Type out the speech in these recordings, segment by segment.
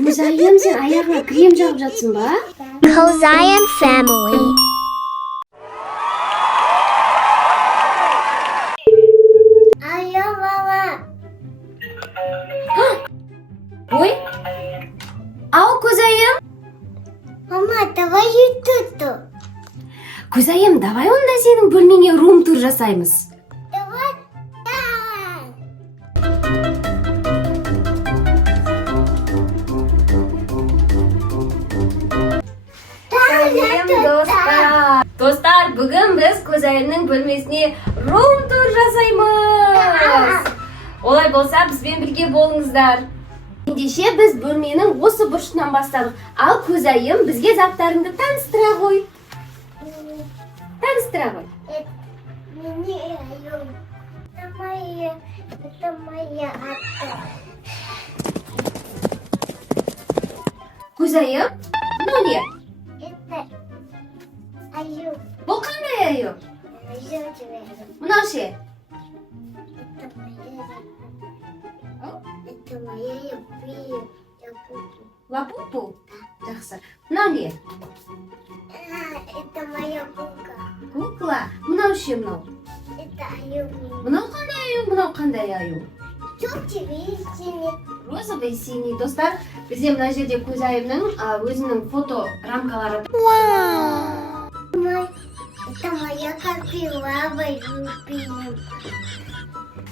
Көзайым, сен аяғыңа крем жағып жатсың ба? Kozayan family. Алло, мама. Ой. Ау, Көзайым. Мама, давай ютуту. Көзайым, давай онда сенің бөлмеңе рум-тур жасаймыз. Давай. Достар, бүгін біз Көзайымның бөлмесіне рум-тур жасаймыз. Олай болса, бізбен бірге болыңыздар. Ендеше біз бөлменің осы бұрышынан бастадық. Ал Көзайым бізге заттарыңды таныстыра ғой. Таныстыра ғой. Это моя атка. Көзайым, мынау не? Это Аю. Бұл қандай аю? Аю тебе. Мынау ше? Это моя любимая. Лапупу? Жақсы. Мынау не? Это моя кукла. Кукла. Мынау ше мынау? Это Аю. Мынау қандай аю, мынау қандай аю? Çok тебе синий. Розовый, синий. Достар, бізде мына жерде Көзайымның өзінің фото рамкалары. Это моя капилава любимая.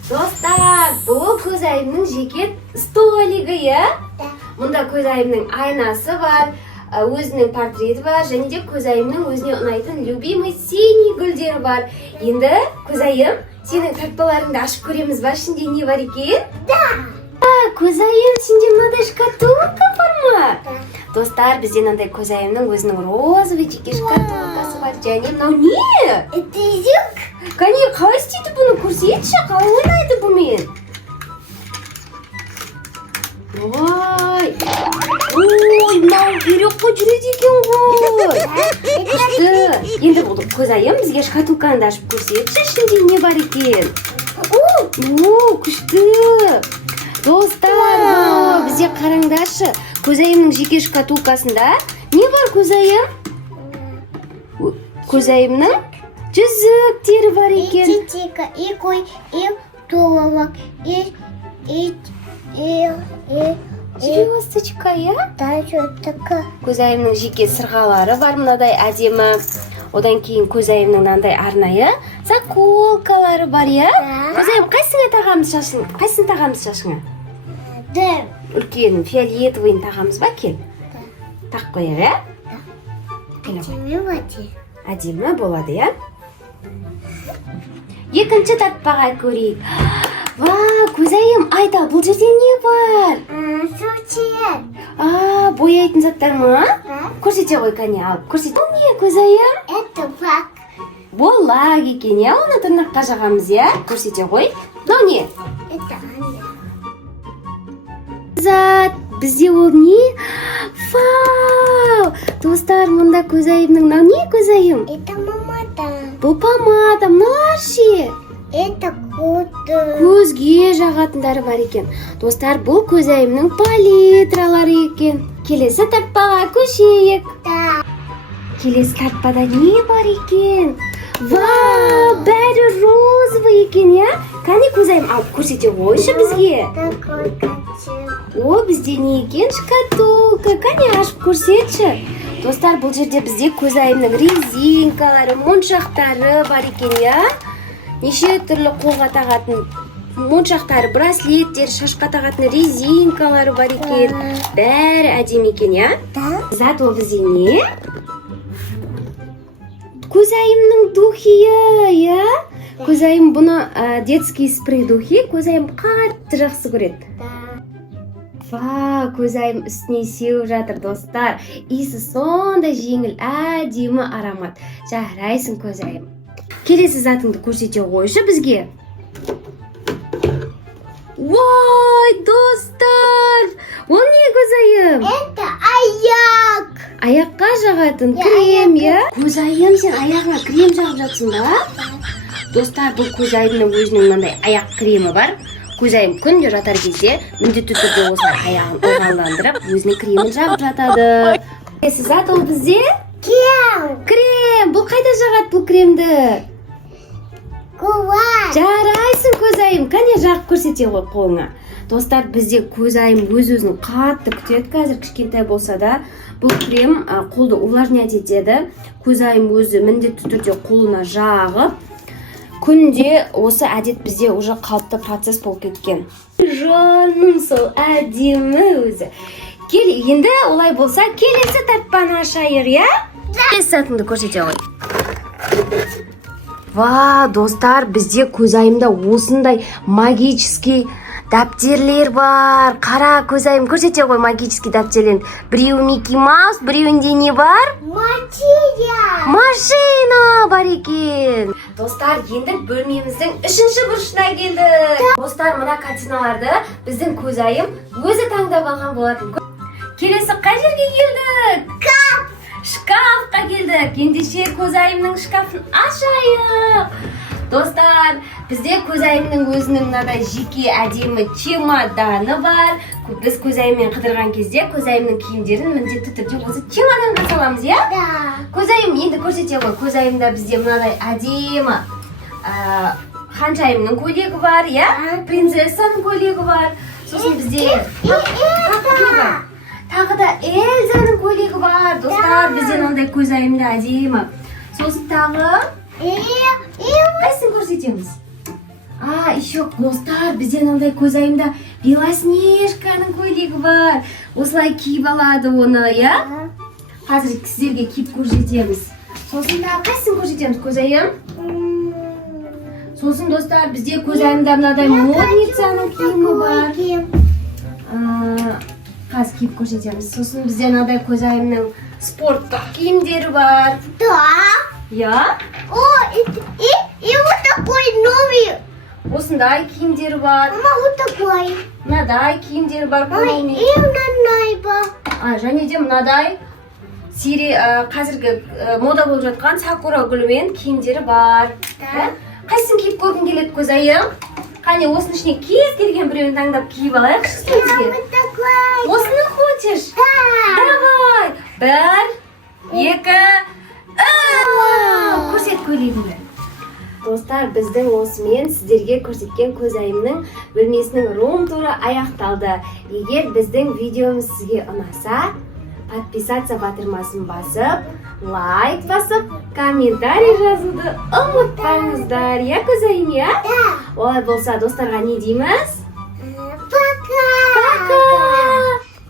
Достар, бұл Көзайымның жеке столигі, е? Да. Мұнда Көзайымның айнасы бар, өзінің портреті бар, және де Көзайымның өзіне ұнайтын любимый синий гүлдері бар. Енді Көзайым, сенің тартпаларыңды ашып көреміз ба? Ішінде не бар екен? Да. Көзайым, сенде мынадай шкатулка бар ма? Да. Достар, бізде мынандай Көзайымның өзінің розовый жеке шкатулкасы бар. Және мынау не? Это юг. Кәне, қалай істейді бұны? Көрсетші, қалай ойнайды бұмен? Ой, мынау керек қой, жүреді екен ғой. Күшті. Енді бұл Көзайым бізге шкатулканы да ашып көрсетші, ішінде не бар екен? Күшті. Достар, бізде қараңдаршы. Көзайымның жеке шкатулкасында не бар, Көзайым? Көзайымның жүзіктері бар екен. И тика, и кой, и туловок, и Звездочка, я? да, что такое? Көзайымның жеке сырғалары бар, мынадай әдемі. Одан кейін Көзайымның мынандай арнайы заколкалары бар, я? Да. Көзайым, қайсыңа тағамыз шашың? Қайсың тағамыз шашыңа? Да. Үлкен фиолетовыйын тағамыз ба, кел? Тақ қояр, я? Келе ғой. Тебе воде. Әдемі болады, я? Екінші тартпаға көрейік. Көзайым, айта, бұл жерде не бар? Сучек. Бояйтын заттар ма? Да. Көрсете ғой, кәне, алып. Көрсет. Бұл не, Көзайым? Это фак. Бұл лак екен, я? Оны тырнаққа жағамыз, я? Көрсете ғой. Мынау не? Это Аня. Зат, бізде ол не? Вау! Достар, мұнда Көзайымның мынау не, Көзайым? Это мамада. Бұл помада, мыналар ше? Это куты. Көзге жағатындары бар екен. Достар, бұл Көзайымның палитралары екен. Келесі тартпаға көшейік. Да. Келесі тартпада не бар екен? Вау, бәрі розовый екен, я? Кәне, Көзайым, алып көрсете қойшы бізге. Такой качек. О, бізде не екен? Шкатулка. Кәне, ашып көрсетші. Достар, бұл жерде бізде Көзайымның резинкалары, моншақтары бар екен, я? Неше түрлі қолға тағатын моншақтары, браслеттер, шашқа тағатын резинкалары бар екен. Бәрі әдемі екен, я? Да. Зат, ол бізде не? Көзайымның духиі, я? Көзайым бұны детский спрей духи, Көзайым қатты жақсы көреді. Да. Көзайым үстіне сеуіп жатыр, достар. Иісі сондай жеңіл, әдемі аромат. Жарайсың, Көзайым. Келесі затыңды көрсете қойшы бізге. Вай, достар! Ол не, Көзайым? Это аяк. Аяққа жағатын крем, я? Көзайым, сен аяғыңа крем жағып жатсың ба? Достар, бұл Көзайымның өзінің мынандай аяқ кремі бар. көзайым күнде жатар кезде міндетті түрде осылай аяғын ылғалдандырып өзіне кремін жағып жатады. Зат ол бізде крем. Бұл қайда жағады бұл кремді? Жарайсың көзайым. Қане жағып көрсете ғой қолыңа. Достар, бізде көзайым өз-өзін қатты күтеді. Қазір кішкентай болса да, бұл крем қолды увлажнять етеді. Көзайым өзі міндетті түрде қолына жағып, күнде осы әдет бізде уже қалыпты процесс болып кеткен. Жаным сол әдемі өзі. Кел, енді олай болса, келесі тартпаны ашайық, я? Келесі затыңды көрсете ғой. Достар, бізде көзайымда осындай магический дәптерлер бар. Қара көзайым, көрсете ғой магический дәптерлер. Біреуі Микки Маус, біреуінде не бар? Машина бар екен. Достар, енді бөлмеміздің 3-ші бұрышына келді. Достар, мына картиналарды біздің көзайым өзі таңдап алған болатын. Келесі қай жерге келдік? Шкафқа келдік. Ендеше көзайымның шкафын ашайық. Достар, бізде көзайымның өзінің мынадай жеке әдемі чемоданы бар. Біз көзайыммен қыдырған кезде көзайымның киімдерін міндетті түрде осы чемоданға саламыз, я? Көзайым енді көрсете ғой. Көзайымда бізде мынадай әдемі ханшайымның көйлегі бар, я? Принцессаның көйлегі бар. Сосын бізде тағы да Эльзаның көйлегі бар. Достар, бізде мынандай көзайымда әдемі. Сосын тағы қайсын көрсетеміз? Еще достар, бізде мынандай көзайымда Белоснежканың көйлегі бар. Осылай киіп алады оны, я? Қазір сіздерге киіп көрсетеміз. Сосын тағы қайсын көрсетеміз көзайым? Сосын достар, бізде көзайымда мынадай модницаның киімі бар. Қазір киіп көрсетеміз. Сосын бізде мынадай көзайымның спорттық киімдері бар. Я? И вот такой новый. Осындай киімдері бар. Вот такой. Мынадай киімдері бар. И мынадай. Және де мынадай қазіргі мода болып жатқан сакура гүлімен киімдері бар. Қайсын киіп көргің келеді көзайым? Қане осының ішіне кез келген біреуін таңдап киіп алайық сіздерге. Осыны хочешь? Давай. 1, 2, 3. Көрсет көйлегіңді. Достар, біздің осымен сіздерге көрсеткен көзайымның бөлмесінің рум-туры аяқталды. Егер біздің видеомыз сізге ұнаса, подписаться батырмасын басып, лайк басып, комментарий жазуды ұмытпаңыздар. Я көзайым, я? Олай болса, достарға не дейміз?